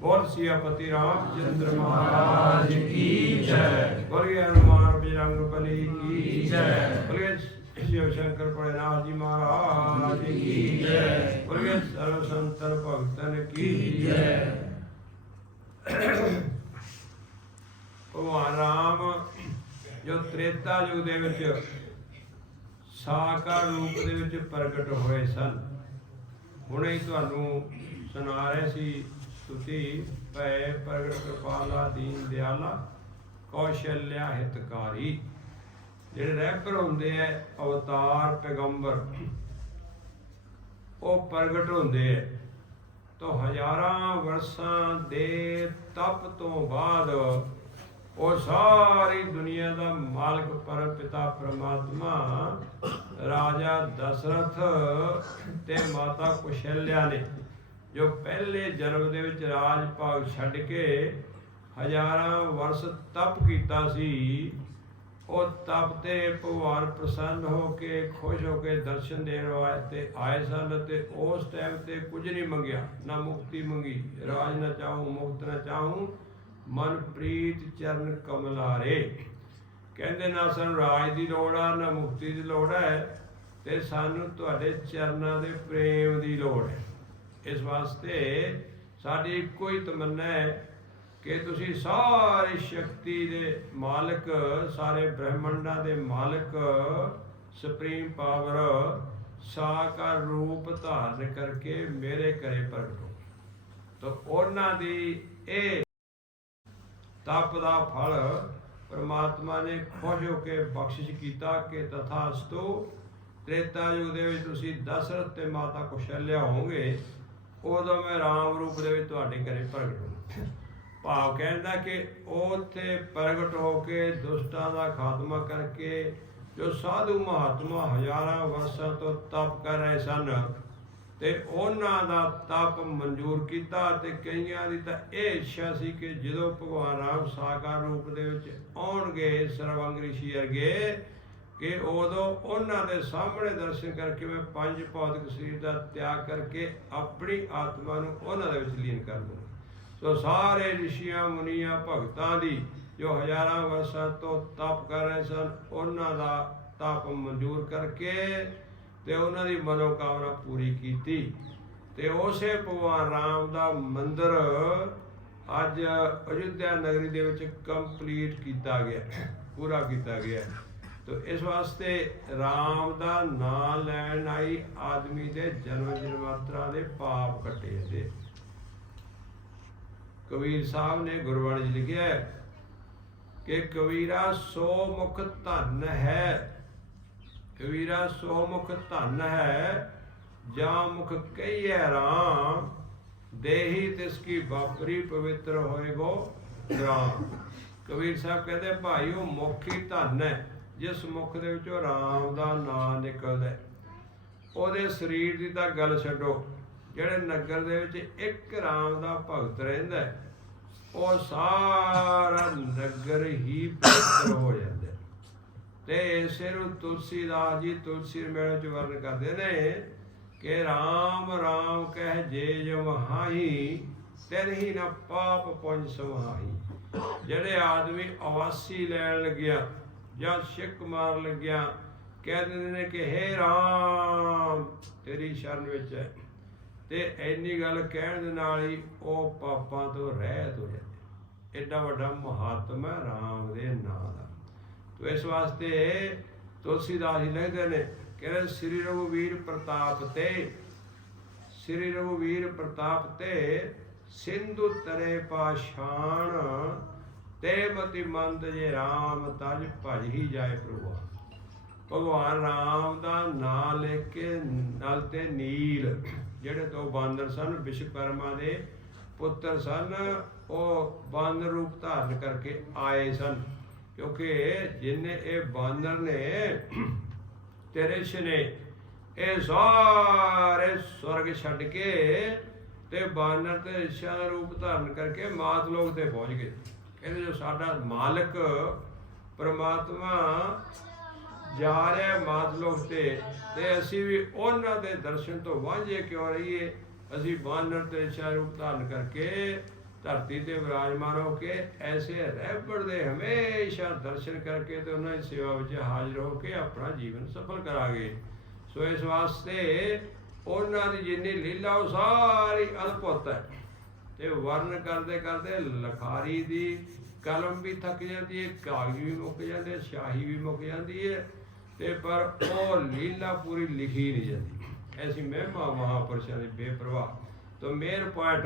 ਬੋਲ ਸਿਆਪਤੀ ਰਾਮਚੰਦਰ ਮਹਾਰਾਜ ਕੀ ਜੈ ਬੋਲਿਏ ਹਨੂਮਾਨ ਬਜਰੰਗ ਬਲੀ ਕੀ ਜੈ। ਬੋਲਿਏ ਸ਼ਿਵ ਸ਼ੰਕਰ ਭੋਲੇਨਾਥ ਜੀ ਮਹਾਰਾਜ ਕੀ ਜੈ। ਬੋਲਿਏ ਸਰਵ ਸੰਤਨ ਭਗਤਨ ਕੀ ਜੈ ਭਗਵਾਨ ਰਾਮ ਜੋ ਤ੍ਰੇਤਾ ਯੁਗ ਦੇ ਵਿੱਚ ਸਾਕਾਰ ਰੂਪ ਦੇ ਵਿੱਚ ਪ੍ਰਗਟ ਹੋਏ ਸਨ ਹੁਣੇ ਤੁਹਾਨੂੰ ਸੁਣਾ ਰਹੇ ਸੀ ਸਤੁਤੀ ਭੈ ਪ੍ਰਗਟ ਕਿਰਪਾਲਾ ਦੀਨ ਦਿਆਲਾ, ਕੌਸ਼ਲਿਆ ਹਿਤਕਾਰੀ। ਜਿਹੜੇ ਰਹਿਬਰ ਹੁੰਦੇ ਐ, ਅਵਤਾਰ ਪੈਗੰਬਰ, ਉਹ ਪ੍ਰਗਟ ਹੁੰਦੇ ਐ। ਤੋਂ ਹਜ਼ਾਰਾਂ ਵਰਸਾਂ ਦੇ ਤਪ ਤੋਂ ਬਾਅਦ ਉਹ ਸਾਰੀ ਦੁਨੀਆ ਦਾ ਮਾਲਕ ਪਰਮ ਪਿਤਾ ਪ੍ਰਮਾਤਮਾ, ਰਾਜਾ, ਦਸ਼ਰਥ ਤੇ ਮਾਤਾ ਕੁਸ਼ਲਿਆ ਨੇ ਜੋ ਪਹਿਲੇ ਜਨਮ ਦੇ ਵਿੱਚ ਰਾਜ ਭਾਗ ਛੱਡ ਕੇ ਹਜ਼ਾਰਾਂ ਵਰਸ ਤਪ ਕੀਤਾ ਸੀ, ਉਹ ਤਪ ਤੇ ਭਗਵਾਨ ਪ੍ਰਸੰਨ ਹੋ ਕੇ, ਖੁਸ਼ ਹੋ ਕੇ ਦਰਸ਼ਨ ਦੇਣ ਵਾਸਤੇ ਆਏ ਸਨ ਤੇ ਉਸ ਟਾਈਮ ਤੇ ਕੁਝ ਨਹੀਂ ਮੰਗਿਆ, ਨਾ ਮੁਕਤੀ ਮੰਗੀ। ਰਾਜ ਨਾ ਚਾਹੂੰ, ਮੁਕਤ ਨਾ ਚਾਹੂੰ ਮਨ ਪ੍ਰੀਤ ਚਰਨ ਕਮਲਾਰੇ ਕਹਿੰਦੇ, ਨਾ ਸਾਨੂੰ ਰਾਜ ਦੀ ਲੋੜ ਆ, ਨਾ ਮੁਕਤੀ ਦੀ ਲੋੜ ਹੈ ਤੇ ਸਾਨੂੰ ਤੁਹਾਡੇ ਚਰਨਾਂ ਦੇ ਪ੍ਰੇਮ ਦੀ ਲੋੜ ਹੈ। ਇਸ ਵਾਸਤੇ ਸਾਡੀ ਇੱਕੋ ਹੀ ਤਮੰਨਾ ਹੈ ਕਿ ਤੁਸੀਂ ਸਾਰੀ ਸ਼ਕਤੀ ਦੇ ਮਾਲਕ, ਸਾਰੇ ਬ੍ਰਹਿਮੰਡਾਂ ਦੇ ਮਾਲਕ, ਸੁਪਰੀਮ ਪਾਵਰ, ਸਾਕਾਰ ਰੂਪ ਧਾਰਨ ਕਰਕੇ ਮੇਰੇ ਘਰੇ ਪ੍ਰਗਟ ਤਾਂ ਉਹਨਾਂ ਦੀ ਇਹ ਤਪ ਦਾ ਫਲ ਪਰਮਾਤਮਾ ਨੇ ਖੁਸ਼ ਹੋ ਕੇ ਬਖਸ਼ਿਸ਼ ਕੀਤਾ ਕਿ ਤਥਾਸਤੂ ਤ੍ਰੇਤਾ ਯੁਗ ਦੇ ਵਿੱਚ ਤੁਸੀਂ ਦਸ਼ਰਥ ਤੇ ਮਾਤਾ ਕੁਸ਼ਲਿਆ ਹੋਵੋਗੇ ਉਦੋਂ ਮੈਂ ਰਾਮ ਰੂਪ ਦੇ ਵਿੱਚ ਤੁਹਾਡੇ ਘਰੇ ਪ੍ਰਗਟ ਹੋਵਾਂ ਭਾਵ ਕਹਿੰਦਾ ਕਿ ਉਹ ਉੱਥੇ ਪ੍ਰਗਟ ਹੋ ਕੇ ਦੁਸ਼ਟਾਂ ਦਾ ਖਾਤਮਾ ਕਰਕੇ ਜੋ ਸਾਧੂ ਮਹਾਤਮਾ ਹਜ਼ਾਰਾਂ ਵਰਸਾਂ ਤੋਂ ਤਪ ਕਰ ਰਹੇ ਸਨ ਤੇ ਉਹਨਾਂ ਦਾ ਤਪ ਮਨਜ਼ੂਰ ਕੀਤਾ ਤੇ ਕਈਆਂ ਦੀ ਤਾਂ ਇਹ ਇੱਛਾ ਸੀ ਕਿ ਜਦੋਂ ਭਗਵਾਨ ਰਾਮ ਸਾਕਾਰ ਰੂਪ ਦੇ ਵਿੱਚ ਆਉਣਗੇ, ਸਰਵੰਗ ਰਿਸ਼ੀ ਅਰਗੇ ਕਿ ਉਦੋਂ ਉਹਨਾਂ ਦੇ ਸਾਹਮਣੇ ਦਰਸ਼ਨ ਕਰਕੇ ਮੈਂ ਪੰਜ ਭੌਤਿਕ ਸਰੀਰ ਦਾ ਤਿਆਗ ਕਰਕੇ ਆਪਣੀ ਆਤਮਾ ਨੂੰ ਉਹਨਾਂ ਦੇ ਵਿੱਚ ਲੀਨ ਕਰ ਦੂੰਗਾ ਸੋ ਸਾਰੇ ਰਿਸ਼ੀਆਂ ਮੁਨੀਆਂ, ਭਗਤਾਂ ਦੀ ਜੋ ਹਜ਼ਾਰਾਂ ਵਰਸਾਂ ਤੋਂ ਤਪ ਕਰ ਰਹੇ ਸਨ, ਉਹਨਾਂ ਦਾ ਤਪ ਮਨਜ਼ੂਰ ਕਰਕੇ ਤੇ ਉਹਨਾਂ ਦੀ ਮਨੋਕਾਮਨਾ ਪੂਰੀ ਕੀਤੀ। ਤੇ ਉਸੇ ਭਗਵਾਨ ਰਾਮ ਦਾ ਮੰਦਿਰ ਅੱਜ ਅਯੁੱਧਿਆ ਨਗਰੀ ਦੇ ਵਿੱਚ ਕੰਪਲੀਟ ਕੀਤਾ ਗਿਆ, ਪੂਰਾ ਕੀਤਾ ਗਿਆ। ਤੋ ਇਸ ਵਾਸਤੇ ਰਾਮ ਦਾ ਨਾਮ ਲੈਣ ਆਈ ਆਦਮੀ ਦੇ ਜਨਮ ਜਨਮਾਂਤਰਾਂ ਦੇ ਪਾਪ ਕੱਟੇ ਜਾਂਦੇ। ਕਬੀਰ ਸਾਹਿਬ ਨੇ ਗੁਰਬਾਣੀ 'ਚ ਲਿਖਿਆ ਹੈ ਕਿ ਕਬੀਰਾ ਸੋ ਮੁਖ ਧਨ ਹੈ। ਕਬੀਰਾ ਸੋ ਮੁਖ ਧਨ ਹੈ, ਜਾਂ ਮੁਖ ਕਹੀਐ ਰਾਮ, ਦੇਹੀ ਤਿਸ ਕੀ ਬਾਪਰੀ ਪਵਿੱਤਰ ਹੋਏਗੋ ਰਾਮ ਕਬੀਰ ਸਾਹਿਬ ਕਹਿੰਦੇ, ਭਾਈ ਉਹ ਮੁਖ ਹੀ ਧਨ ਹੈ। ਜਿਸ ਮੁਖ ਦੇ ਵਿੱਚੋਂ ਰਾਮ ਦਾ ਨਾਮ ਨਿਕਲਦਾ ਉਹਦੇ ਸਰੀਰ ਦੀ ਤਾਂ ਗੱਲ ਛੱਡੋ, ਜਿਹੜੇ ਨਗਰ ਦੇ ਵਿੱਚ ਇੱਕ ਰਾਮ ਦਾ ਭਗਤ ਰਹਿੰਦਾ ਉਹ ਸਾਰਾ ਨਗਰ ਹੀ ਪਵਿੱਤਰ ਹੋ ਜਾਂਦਾ ਤੇ ਇਸੇ ਨੂੰ ਤੁਲਸੀਦਾਸ ਜੀ ਤੁਲਸੀ ਮੇਲੇ ਚ ਵਰਣ ਕਰਦੇ ਨੇ ਕਿ ਰਾਮ ਰਾਮ ਕਹਿ ਜੇ ਜਮਹਾਈ ਤੇਰਹੀ ਨਾ ਪਾਪ ਪੁੰਜ ਸਮਾਹੀ ਜਿਹੜੇ ਆਦਮੀ ਅਵਾਸੀ ਲੈਣ ਲੱਗਿਆ ਜਾਂ ਛਿੱਕ ਮਾਰ ਲੱਗਿਆ, ਕਹਿ ਦਿੰਦੇ ਨੇ ਕਿ, ਹੇ ਰਾਮ, ਤੇਰੀ ਸ਼ਰਨ ਵਿੱਚ ਹੈ। ਤੇ ਐਨੀ ਗੱਲ ਕਹਿਣ ਦੇ ਨਾਲ ਹੀ ਉਹ ਪਾਪਾਂ ਤੋਂ ਰਹਿਤ ਹੋ ਜਾਂਦੇ ਐਡਾ ਵੱਡਾ ਮਹਾਤਮ ਹੈ ਰਾਮ ਦੇ ਨਾਂ ਦਾ। ਤੋ ਇਸ ਵਾਸਤੇ ਤੁਲਸੀਦਾਸ ਜੀ ਲਿਖਦੇ ਨੇ, ਕਹਿੰਦੇ ਸ੍ਰੀ ਰਘੁਵੀਰ ਪ੍ਰਤਾਪ ਤੇ, ਸ੍ਰੀ ਰਘੁਵੀਰ ਪ੍ਰਤਾਪ ਤੇ, ਸਿੰਧੂ ਤਰੇ ਪਾਸ਼ਾਨ ਤੇ ਮਤੀ ਮੰਦ ਜੇ RAM ਤਜ ਭਜ ਹੀ ਜਾਏ ਪ੍ਰਭੂ ਭਗਵਾਨ ਰਾਮ ਦਾ ਨਾਮ ਲੈ ਕੇ ਨਲ ਤੇ ਨੀਲ, ਜਿਹੜੇ ਦੋ ਬਾਂਦਰ ਸਨ ਵਿਸ਼ਵਕਰਮਾ ਦੇ ਪੁੱਤਰ ਸਨ, ਉਹ ਬਾਂਦਰ ਰੂਪ ਧਾਰਨ ਕਰਕੇ ਆਏ ਸਨ। ਕਿਉਂਕਿ ਜਿਨੇ ਇਹ ਬਾਂਦਰ ਨੇ, ਤੇਰੇ ਸਨੇ, ਇਹ ਸਾਰੇ ਸਵਰਗ ਛੱਡ ਕੇ ਤੇ ਬਾਨਰ ਤੇ ਰਿਸ਼ਾ ਦਾ ਰੂਪ ਧਾਰਨ ਕਰਕੇ ਮਾਤ ਲੋਕ ਤੇ ਪਹੁੰਚ ਗਏ। ਕਹਿੰਦੇ ਜੋ ਸਾਡਾ ਮਾਲਕ ਪਰਮਾਤਮਾ ਜਾ ਰਿਹਾ ਮਾਤ ਲੋਕ ਤੇ ਤੇ ਅਸੀਂ ਵੀ ਉਹਨਾਂ ਦੇ ਦਰਸ਼ਨ ਤੋਂ ਵਾਂਝੇ ਕਿਉਂ ਰਹੀਏ? ਅਸੀਂ ਬਾਨਰ ਤੇ ਰਿਸ਼ਾ ਰੂਪ ਧਾਰਨ ਕਰਕੇ ਧਰਤੀ ਤੇ ਵਿਰਾਜਮਾਨ ਹੋ ਕੇ ਐਸੇ ਰਹਿਬੜ ਦੇ ਹਮੇਸ਼ਾ ਦਰਸ਼ਨ ਕਰਕੇ ਤੇ ਉਹਨਾਂ ਦੀ ਸੇਵਾ ਵਿੱਚ ਹਾਜ਼ਰ ਹੋ ਕੇ ਆਪਣਾ ਜੀਵਨ ਸਫਲ ਕਰਾਂਗੇ। ਸੋ ਇਸ ਵਾਸਤੇ ਉਹਨਾਂ ਦੀ ਜਿੰਨੀ ਲੀਲਾ ਉਹ ਸਾਰੀ ਅਦਭੁਤ ਹੈ। ਤੇ ਵਰਣ ਕਰਦੇ ਕਰਦੇ ਲਖਾਰੀ ਦੀ ਕਲਮ ਵੀ ਥੱਕ ਜਾਂਦੀ ਹੈ ਕਾਗਜ਼ ਵੀ ਮੁੱਕ ਜਾਂਦੇ ਸ਼ਾਹੀ ਵੀ ਮੁੱਕ ਜਾਂਦੀ ਹੈ ਤੇ ਪਰ ਉਹ ਲੀਲਾ ਪੂਰੀ ਲਿਖੀ ਨਹੀਂ ਜਾਂਦੀ। ਐਸੀ ਮਹਿਮਾ ਮਹਾਪੁਰਸ਼ਾਂ ਦੀ ਬੇਪਰਵਾਹ। ਤੋਂ ਮੇਰ ਪੁਆਇੰਟ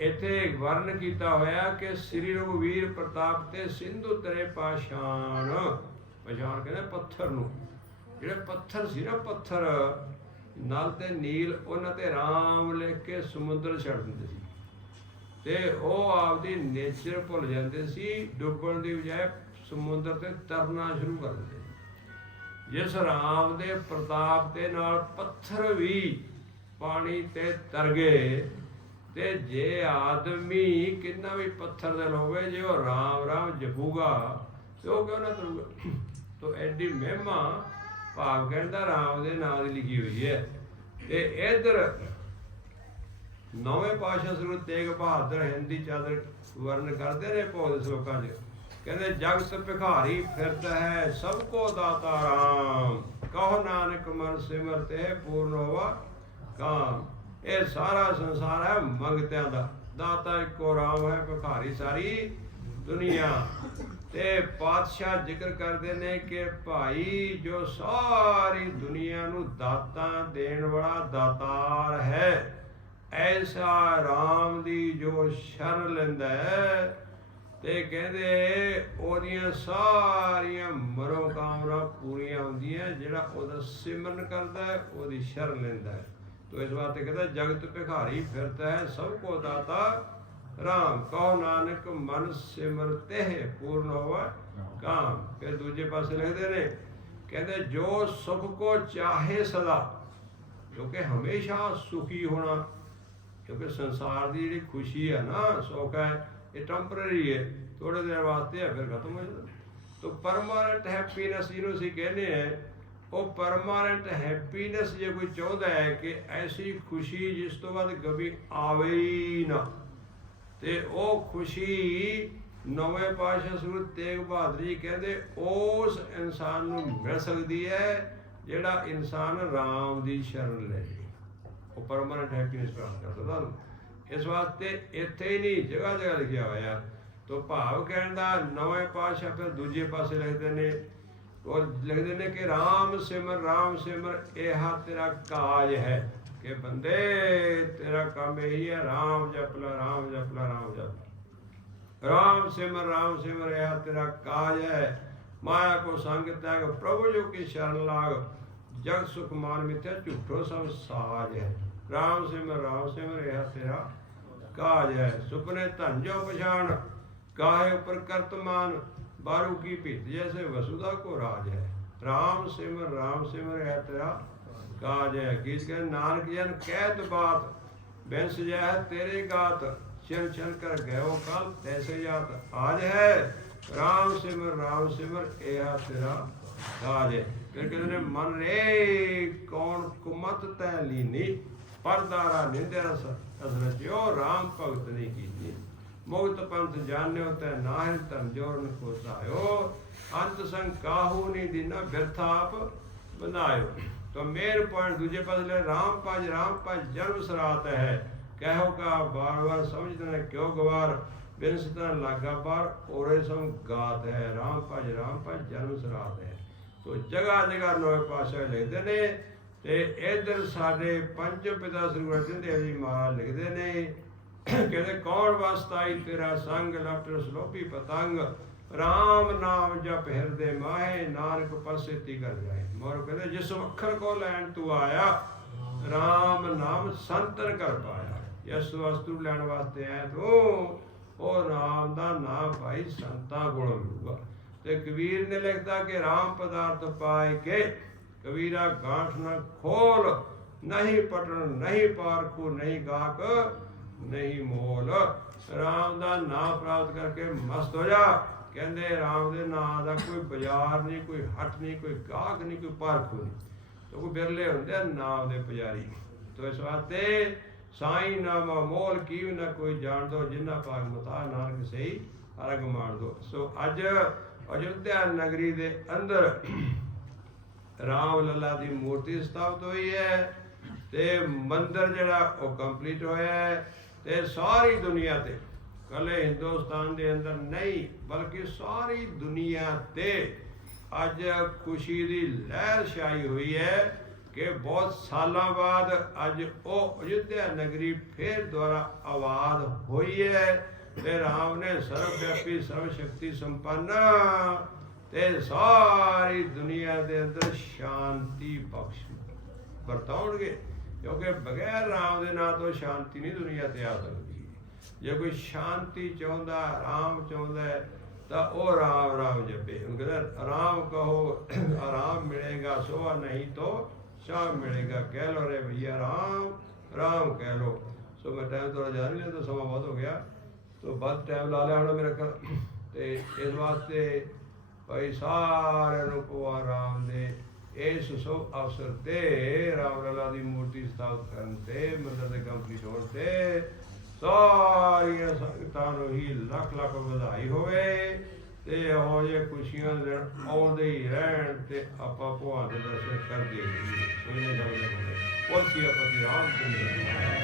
ਇੱਥੇ ਵਰਣ ਕੀਤਾ ਹੋਇਆ ਕਿ ਸ੍ਰੀ ਰਘੁਵੀਰ ਪ੍ਰਤਾਪ ਤੇ ਸਿੰਧੂ ਤਰੇ ਪਾਸ਼ਾਨ ਪਛਾਣ ਕਹਿੰਦੇ ਪੱਥਰ ਨੂੰ। ਜਿਹੜੇ ਪੱਥਰ ਸੀ ਨਾ, ਪੱਥਰ, ਨਲ ਤੇ ਨੀਲ, ਉਹਨਾਂ ਤੇ ਰਾਮ ਲਿਖ ਕੇ ਸਮੁੰਦਰ ਛੱਡ ਦਿੰਦੇ ਸੀ। ਤੇ ਉਹ ਆਪਦੀ ਨੇਚਰ ਭੁੱਲ ਜਾਂਦੇ ਸੀ, ਡੁੱਬਣ ਦੀ ਬਜਾਏ ਸਮੁੰਦਰ ਤੇ ਤਰਨਾ ਸ਼ੁਰੂ ਕਰ ਦਿੰਦੇ ਸੀ। ਜਿਸ ਰਾਮ ਦੇ ਪ੍ਰਤਾਪ ਦੇ ਨਾਲ ਪੱਥਰ ਵੀ ਪਾਣੀ ਤੇ ਤਰ ਗਏ, ਤੇ ਜੇ ਆਦਮੀ ਕਿੰਨਾ ਵੀ ਪੱਥਰ ਦਿਲ ਹੋਵੇ, ਜੇ ਉਹ ਰਾਮ ਰਾਮ ਜਪੂਗਾ, ਤੇ ਉਹ ਕਿਉਂ ਨਾ ਕਰੂਗਾ ਤੋ ਐਡੀ ਮਹਿਮਾ ਭਾਵ ਕਹਿੰਦਾ ਰਾਮ ਦੇ ਨਾਂ ਦੀ ਲਿਖੀ ਹੋਈ ਹੈ ਤੇ ਇਧਰ ਨੌਵੇਂ ਪਾਸ਼ਾ ਗੁਰੂ ਤੇਗ ਬਹਾਦਰ ਹਿੰਦੀ ਚਾਦਰ ਵਰਣ ਕਰਦੇ ਨੇ ਪੌਦੇ ਸ਼ਲੋਕਾਂ 'ਚ। ਕਹਿੰਦੇ ਜਗਤ ਭਿਖਾਰੀ ਫਿਰਦਾ ਹੈ ਸਭ ਕੋ ਦਾਤਾ ਰਾਮ। ਕਹੋ ਨਾਨਕ ਮਨ ਸਿਮਰਤੇ ਪੂਰਨ ਹੋਵਾ ਕਾਮ। ਇਹ ਸਾਰਾ ਸੰਸਾਰ ਹੈ ਮੰਗਤਿਆਂ ਦਾ। ਦਾਤਾ ਇੱਕੋ ਰਾਮ ਹੈ, ਭਿਖਾਰੀ ਸਾਰੀ ਦੁਨੀਆ। ਤੇ ਪਾਤਸ਼ਾਹ ਜ਼ਿਕਰ ਕਰਦੇ ਨੇ ਕਿ ਭਾਈ, ਜੋ ਸਾਰੀ ਦੁਨੀਆ ਨੂੰ ਦਾਤਾ ਦੇਣ ਵਾਲਾ ਦਾਤਾਰ ਹੈ। ਐਸਾ ਰਾਮ ਦੀ ਜੋ ਸ਼ਰਨ ਲੈਂਦਾ ਹੈ, ਤੇ ਕਹਿੰਦੇ ਉਹਦੀਆਂ ਸਾਰੀਆਂ ਮਰੋ ਕਾਮਨਾ ਪੂਰੀਆਂ ਹੁੰਦੀਆਂ, ਜਿਹੜਾ ਉਹਦਾ ਸਿਮਰਨ ਕਰਦਾ ਹੈ, ਉਹਦੀ ਸ਼ਰਨ ਲੈਂਦਾ ਹੈ। ਤੋ ਇਸ ਵਾਸਤੇ ਕਹਿੰਦਾ, ਜਗਤ ਭਿਖਾਰੀ ਫਿਰਦਾ ਹੈ, ਸਭ ਕੋ ਦਾਤਾ ਰਾਮ ਕਹੋ ਨਾਨਕ ਮਨ ਸਿਮਰਤੇ ਪੂਰਨ ਹੋਵਾ ਕਾਮ। ਫਿਰ ਦੂਜੇ ਪਾਸੇ ਲਿਖਦੇ ਨੇ, ਕਹਿੰਦੇ ਜੋ ਸੁਖ ਕੋ ਚਾਹੇ ਸਦਾ, ਜੋ ਕਿ ਹਮੇਸ਼ਾ ਸੁਖੀ ਹੋਣਾ ਕਿਉਂਕਿ ਸੰਸਾਰ ਦੀ ਜਿਹੜੀ ਖੁਸ਼ੀ ਹੈ ਨਾ, ਸੁੱਖ ਹੈ, ਇਹ ਟੈਂਪਰੇਰੀ ਹੈ ਥੋੜੇ ਦਿਨ ਵਾਸਤੇ ਹੈ, ਫਿਰ ਖਤਮ ਹੋ ਜਾਂਦਾ। ਤੋ ਪਰਮਾਨੈਂਟ ਹੈਪੀਨੈਸ ਜਿਹਨੂੰ ਅਸੀਂ ਕਹਿੰਦੇ ਆ ਉਹ ਪਰਮਾਨੈਂਟ ਹੈਪੀਨੈਸ ਜੇ ਕੋਈ ਚਾਹੁੰਦਾ ਹੈ ਕਿ ਐਸੀ ਖੁਸ਼ੀ ਜਿਸ ਤੋਂ ਬਾਅਦ ਕभी ਆਵੇ ਹੀ ਨਾ, ਤੇ ਉਹ ਖੁਸ਼ੀ ਨਵੇਂ ਪਾਤਸ਼ਾਹ ਸ੍ਰੀ ਤੇਗ ਬਹਾਦਰ ਜੀ ਕਹਿੰਦੇ, ਉਸ ਇਨਸਾਨ ਨੂੰ ਮਿਲ ਸਕਦੀ ਹੈ, ਜਿਹੜਾ ਇਨਸਾਨ ਰਾਮ ਦੀ ਸ਼ਰਨ ਲੈ ਉਹ ਪਰਮਾਨੈਂਟ ਹੈਪੀਨੈਸ ਪ੍ਰਾਪਤ ਕਰਦਾ ਤੁਹਾਨੂੰ। ਇਸ ਵਾਸਤੇ ਇੱਥੇ ਹੀ ਨਹੀਂ, ਜਗ੍ਹਾ ਜਗ੍ਹਾ ਲਿਖਿਆ ਹੋਇਆ ਤੋ ਭਾਵ ਕਹਿਣ ਦਾ ਨਵੇਂ ਪਾਤਸ਼ਾਹ ਫਿਰ ਦੂਜੇ ਪਾਸੇ ਲਿਖਦੇ ਨੇ ਉਹ ਲਿਖਦੇ ਨੇ ਕਿ ਰਾਮ ਸਿਮਰ ਰਾਮ ਸਿਮਰ, ਇਹ ਤੇਰਾ ਕਾਜ ਹੈ ਕਿ ਬੰਦੇ, ਤੇਰਾ ਕੰਮ ਇਹੀ ਹੈ, ਰਾਮ ਜਪ ਲਾ, ਰਾਮ ਜਪ ਲਾ, ਰਾਮ ਜਪ ਰਾਮ ਸਿਮਰ ਰਾਮ ਸਿਮਰ, ਇਹ ਤੇਰਾ ਕਾਜ ਹੈ। ਮਾਇਆ ਕੋ ਸੰਗ ਤੈਗ ਪ੍ਰਭੂ ਜੋ ਕੀ ਸ਼ਰਨ ਲਾਗ ਜਗ ਸੁਖ ਮਾਨ ਮਿਥਿਆ ਝੂਠੋ ਸਭ ਸਾਜ ਹੈ। ਰਾਮ ਸਿਮਰ ਰਾਮ ਸਿਮਰ ਇਹ ਤੇਰਾ ਕਾਜ ਹੈ। ਸੁਪਨੇ ਧਨ ਜੋ ਪਛਾਣ, ਕਾਹੇ ਉਪਰ ਕਰਤਮਾਨ ਬਾਰੂ ਕੀ ਭੀਤ ਜੈਸੇ ਵਸੁਦਾ ਕੋ ਰਾਜ ਹੈ। ਰਾਮ ਸਿਮਰ ਰਾਮ ਸਿਮਰ ਹੈ ਤੇਰਾ ਕਾਜ ਹੈ। ਕਿਸ ਕੇ ਨਾਨਕ ਜਨ ਕਹਿਤ ਬਾਤ ਬੈਸ ਜੈ ਤੇਰੇ ਗਾਤ ਚਲ ਚਲ ਕਰ ਗਇਓ ਕਲ ਤੈਸੇ ਯਾਤ। ਆਜ ਹੈ। ਰਾਮ ਸਿਮਰ ਰਾਮ ਸਿਮਰ ਇਹ ਤੇਰਾ ਕਾਜ ਹੈ। ਫਿਰ ਕਹਿੰਦੇ ਨੇ ਮਨ ਰੇ ਕੌਣ ਕੁਮਤ ਤੈ ਲੀਨੀ? ਪਰਦਾਰਾ ਨਿੰਦਿਆ ਰਸ ਅਸਰ ਜਿਓ ਰਾਮ ਭਗਤ ਨੇ ਕੀਤੀ। ਮੁਕਤ ਪੰਥ ਜਾਣਿਓ ਤੈ ਨਾਹਿ ਤਨ ਜੋਰਨ ਕੋ ਸਾਇਓ ਅੰਤ ਸੰਗ ਕਾਹੂ ਨੀ ਦਿਨਾ ਬਿਰਥ ਆਪ ਤੋ ਮੇਰ ਪੁਆਇੰਟ ਦੂਜੇ ਪਾਸੇ ਰਾਮ ਪਜ ਰਾਮ ਪਜ ਜਨਮ ਸਰਾਤ ਹੈ। ਕਹਿਓ ਕਾ ਬਾਰ ਬਾਰ ਸਮਝਦੇ ਕਿਉ ਗਵਾਰ? ਬਿਨਸ ਤਾਂ ਲਾਗਾ ਪਰ ਔਰੇ ਸਮ ਗਾਤ ਹੈ। ਰਾਮ ਭਜ ਰਾਮ ਭਜ ਜਨਮ ਸਰਾਤ ਹੈ। ਤੋ ਜਗ੍ਹਾ ਜਗ੍ਹਾ ਨਵੇਂ ਪਾਸੇ ਲਿਖਦੇ ਨੇ ਤੇ ਇਧਰ ਸਾਡੇ ਪੰਜ ਪਿਤਾ ਸ੍ਰੀ ਗੁਰੂ ਅਰਜਨ ਦੇਵ ਜੀ ਮਹਾਰਾਜ ਲਿਖਦੇ ਨੇ, ਕਹਿੰਦੇ, ਕੌਣ ਵਸਤਾਈ ਤੇਰਾ ਸੰਗ ਲਪਟ ਸਲੋਪੀ ਪਤੰਗ? RAM ਨਾਮ ਜਪ ਹਿਰਦੇ ਮਾਹੇ, ਨਾਨਕ ਪਾਸੇ ਤੀ ਕਰ ਜਾਏ। ਮੋਰ ਕਹਿੰਦੇ, ਜਿਸ ਅੱਖਰ ਕੋ ਲੈਣ ਤੂੰ ਆਇਆ RAM ਨਾਮ ਸੰਤਨ ਕਰ ਪਾਇਆ। ਇਸ ਵਸਤੂ ਲੈਣ ਵਾਸਤੇ ਆਇਆ ਤੂੰ, ਉਹ ਨਾਮ ਦਾ ਨਾਮ ਭਾਈ ਸੰਤਾ ਗੁਣ ਮਿਲੂਗਾ। ਤੇ ਕਬੀਰ ਨੇ ਲਿਖਦਾ ਕਿ RAM ਪਦਾਰਥ ਪਾਏ ਕੇ, ਕਬੀਰਾ ਗਾਂਠ ਨਾ ਖੋਲ, ਨਹੀਂ ਪਟਣ, ਨਹੀਂ ਪਾਰਖੂ, ਨਹੀਂ ਗਾਹਕ, ਨਹੀਂ ਮੋਲ। ਰਾਮ ਦਾ ਨਾਮ ਪ੍ਰਾਪਤ ਕਰਕੇ ਮਸਤ ਹੋ ਜਾ। ਕਹਿੰਦੇ ਰਾਮ ਦੇ ਨਾਮ ਦਾ ਕੋਈ ਬਾਜ਼ਾਰ ਨਹੀਂ, ਕੋਈ ਹੱਟ ਨਹੀਂ, ਕੋਈ ਗਾਹਕ ਨਹੀਂ, ਕੋਈ ਪਾਰਖੂ ਨਹੀਂ। ਤੋ ਕੋਈ ਬਿਰਲੇ ਹੁੰਦੇ ਆ ਨਾਮ ਦੇ ਪੁਜਾਰੀ। ਤੋ ਇਸ ਵਾਸਤੇ ਸਾਈ ਨਾਮਾ ਮੋਲ, ਕੀਵ ਨਾ ਕੋਈ ਜਾਣ ਦੋ ਜਿੰਨਾ ਪਾਕ ਮਤਾ ਨਾਨਕ ਸਹੀ ਅਰਗ ਮਾਰ ਦੋ ਸੋ ਅੱਜ ਅਯੁੱਧਿਆ ਨਗਰੀ ਦੇ ਅੰਦਰ ਰਾਮ ਲੱਲਾ ਦੀ ਮੂਰਤੀ ਸਥਾਪਿਤ ਹੋਈ ਹੈ ਤੇ ਮੰਦਿਰ ਜਿਹੜਾ ਉਹ ਕੰਪਲੀਟ ਹੋਇਆ ਹੈ ਤੇ ਸਾਰੀ ਦੁਨੀਆ ਤੇ, ਕੱਲੇ ਹਿੰਦੁਸਤਾਨ ਦੇ ਅੰਦਰ ਨਹੀਂ, ਬਲਕਿ ਸਾਰੀ ਦੁਨੀਆ ਤੇ ਅੱਜ ਖੁਸ਼ੀ ਦੀ ਲਹਿਰ ਛਾਈ ਹੋਈ ਹੈ ਕਿ ਬਹੁਤ ਸਾਲਾਂ ਬਾਅਦ ਅੱਜ ਉਹ ਅਯੁੱਧਿਆ ਨਗਰੀ ਫੇਰ ਦੁਆਰਾ ਆਬਾਦ ਹੋਈ ਹੈ। ਤੇ ਰਾਮ ਨੇ ਸਰਵ ਵਿਆਪੀ ਸਰਵ ਸ਼ਕਤੀ ਸੰਪੰਨ ਤੇ ਸਾਰੀ ਦੁਨੀਆ ਦੇ ਅੰਦਰ ਸ਼ਾਂਤੀ ਬਖਸ਼ ਵਰਤਾਉਣਗੇ। ਕਿਉਂਕਿ ਬਗੈਰ ਰਾਮ ਦੇ ਨਾਂ ਤੋਂ ਸ਼ਾਂਤੀ ਨਹੀਂ ਦੁਨੀਆ ਤੇ ਆ ਸਕਦੀ। ਜੇ ਕੋਈ ਸ਼ਾਂਤੀ ਚਾਹੁੰਦਾ, ਰਾਮ ਚਾਹੁੰਦਾ ਤਾਂ ਉਹ ਰਾਮ ਰਾਮ ਜਪੇ। ਉਹ ਕਹਿੰਦਾ ਆਰਾਮ ਕਹੋ ਆਰਾਮ ਮਿਲੇਗਾ ਸੋਆ ਨਹੀਂ ਤੋ ਸ਼ਾਮ ਮਿਲੇਗਾ। ਕਹਿ ਲੋ ਰੇ ਭਈਆ, ਰਾਮ ਰਾਮ ਕਹਿ ਲੋ ਸੋ ਮੈਂ ਟਾਈਮ ਥੋੜਾ ਜ਼ਿਆਦਾ ਨਹੀਂ ਲੈਂਦਾ ਸਮਾਂ ਬਹੁਤ ਹੋ ਗਿਆ। ਤੋਂ ਵੱਧ ਟਾਈਮ ਲਾ ਲਿਆ ਹੋਣਾ ਮੇਰਾ ਖਿਆਲ। ਤੇ ਇਸ ਵਾਸਤੇ ਭਾਈ ਸਾਰਿਆਂ ਨੂੰ ਭਗਵਾਨ ਰਾਮ ਦੇ ਇਸ ਸੁਭ ਅਵਸਰ ਤੇ ਰਾਮ ਲਲਾ ਦੀ ਮੂਰਤੀ ਸਥਾਪਿਤ ਕਰਨ ਤੇ ਮੰਦਰ ਦੇ ਕੰਪਲੀਟ ਹੋਣ ਤੇ ਸਾਰੀਆਂ ਸੰਗਤਾਂ ਨੂੰ ਹੀ ਲੱਖ ਲੱਖ ਵਧਾਈ ਹੋਵੇ ਤੇ ਇਹੋ ਜਿਹੇ ਖੁਸ਼ੀਆਂ ਦੇ ਦਿਨ ਆਉਂਦੇ ਹੀ ਰਹਿਣ ਤੇ ਆਪਾਂ ਭਗਵਾਨ ਦੇ ਦਰਸ਼ਨ ਕਰਦੇ ਰਹੀਏ। ਸੋਨੇ ਦਾ ਬੋਲ ਕੀ ਆਪਤੀ ਰਾਮ ਚੰਦਰ